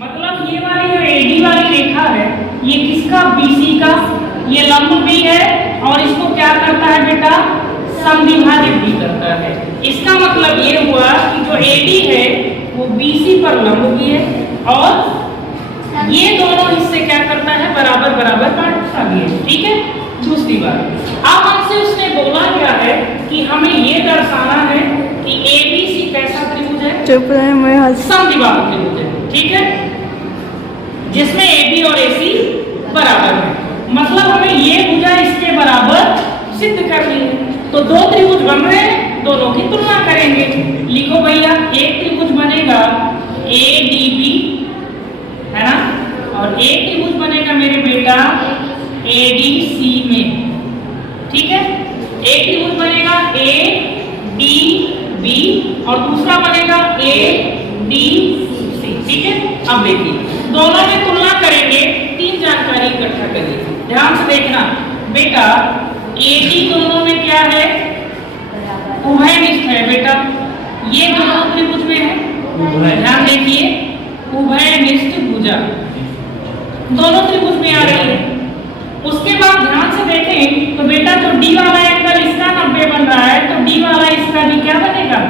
मतलब ये वाली जो एडी वाली रेखा है ये किसका, बीसी का, ये लंब भी है और इसको क्या करता है बेटा, समद्विभाजित भी करता है। इसका मतलब ये हुआ कि जो एडी है वो बीसी पर लंब भी है और ये दोनों हिस्से क्या करता है, बराबर बराबर बांटता भी है। ठीक है। दूसरी बात, अब हमसे उसने बोला क्या है कि हमें ये दर्शाना है कि एबीसी कैसा त्रिभुज है, समद्विबाहु त्रिभुज है। ठीक है, जिसमें AB और AC बराबर है। मतलब हमें ये भुजा इसके बराबर सिद्ध करनी है। तो दो त्रिभुज बन रहे हैं, दोनों की तुलना करेंगे। लिखो भैया, एक त्रिभुज बनेगा ADB, है ना, और एक त्रिभुज बनेगा मेरे बेटा ADC में। ठीक है, एक त्रिभुज बनेगा ADB और दूसरा बनेगा ADC। ठीक है, अब देखिए दोनों में तुलना करेंगे, तीन जानकारी इकट्ठा करिए। ध्यान से देखना बेटा, AD दोनों में क्या है, उभयनिष्ठ है बेटा। ये दोनों त्रिभुज में है, ध्यान देखिए, उभयनिष्ठ भुजा दोनों त्रिभुज में आ रही है। उसके बाद ध्यान से देखें तो बेटा जो D वाला एंगल इसका 90 बन रहा है तो D वाला इसका भी क्या बनेगा,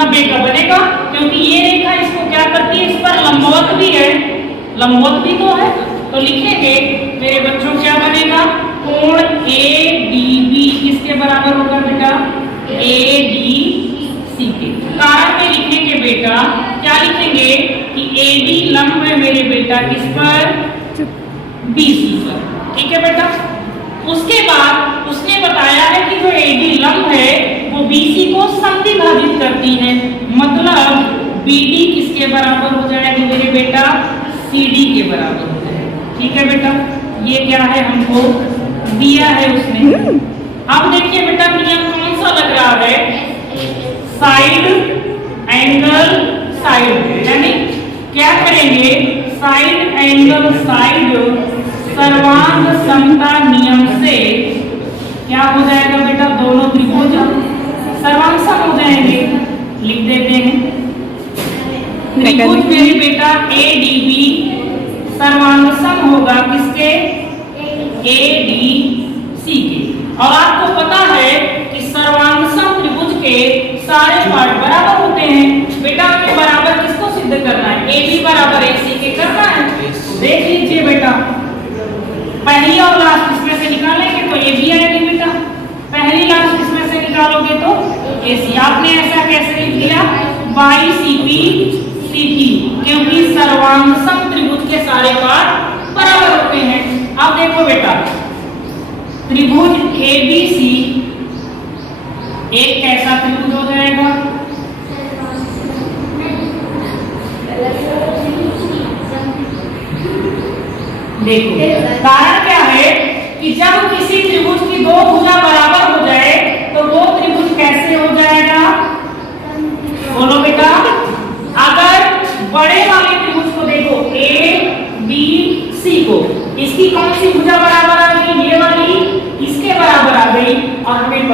90 का बनेगा, क्योंकि ये रेखा इसको क्या करती है, इस पर लंबवत भी है, लंबवत भी तो है। तो लिखेंगे मेरे बच्चों क्या बनेगा, कोण ADB किसके बराबर होगा बेटा, ADC के। कारण में लिखेंगे बेटा, क्या लिखेंगे कि AD लंब है मेरे बेटा किस पर, BC पर। ठीक है बेटा। उसके बाद उसने बताया है कि जो AD लंब है वो BC को समद्विभाजित करती है। मतलब BD किसके बराबर हो जाएगी मेरे बेटा, CD के बराबर हो जाएगा। ठीक है बेटा, ये क्या है हमको दिया है उसने। अब देखिए बेटा नियम कौन सा लग रहा है, साइड एंगल साइड, यानी क्या करेंगे, साइड एंगल साइड सर्वांग समता नियम से क्या हो जाएगा बेटा, दोनों त्रिभुज सर्वांग सम हो जाएंगे। लिख देते हैं, त्रिभुज मेरे बेटा ADB सर्वांग सम होगा किसके, ADC के। और आपको पता है कि सर्वांग सम त्रिभुज के सारे पार्ट बराबर होते हैं। बेटा हमें बराबर किसको सिद्ध करना है, AB बराबर AC के करना है। देख लीजिए बेटा, पहली और लास्ट इसमें से निकालेंगे तो AB आएगी बेटा, पहली लास्ट इसमें से निकालोगे तो AC। आपने ऐसा कैसे लिख दिया, YCP क्योंकि सर्वांग सम त्रिभुज के सारे पार्ट बराबर होते हैं। अब देखो बेटा, त्रिभुज ABC एक कैसा त्रिभुज हो जाएगा, देखो कारण क्या है कि जब किसी त्रिभुज की दो भुजा बराबर हो जाए तो वो त्रिभुज कैसे हो जाएगा, बोलो बेटा। अगर बड़े वाले त्रिभुज को देखो ABC को, इसकी कौन सी भुजा बराबर आ गई, ये वाली इसके बराबर आ गई और हमें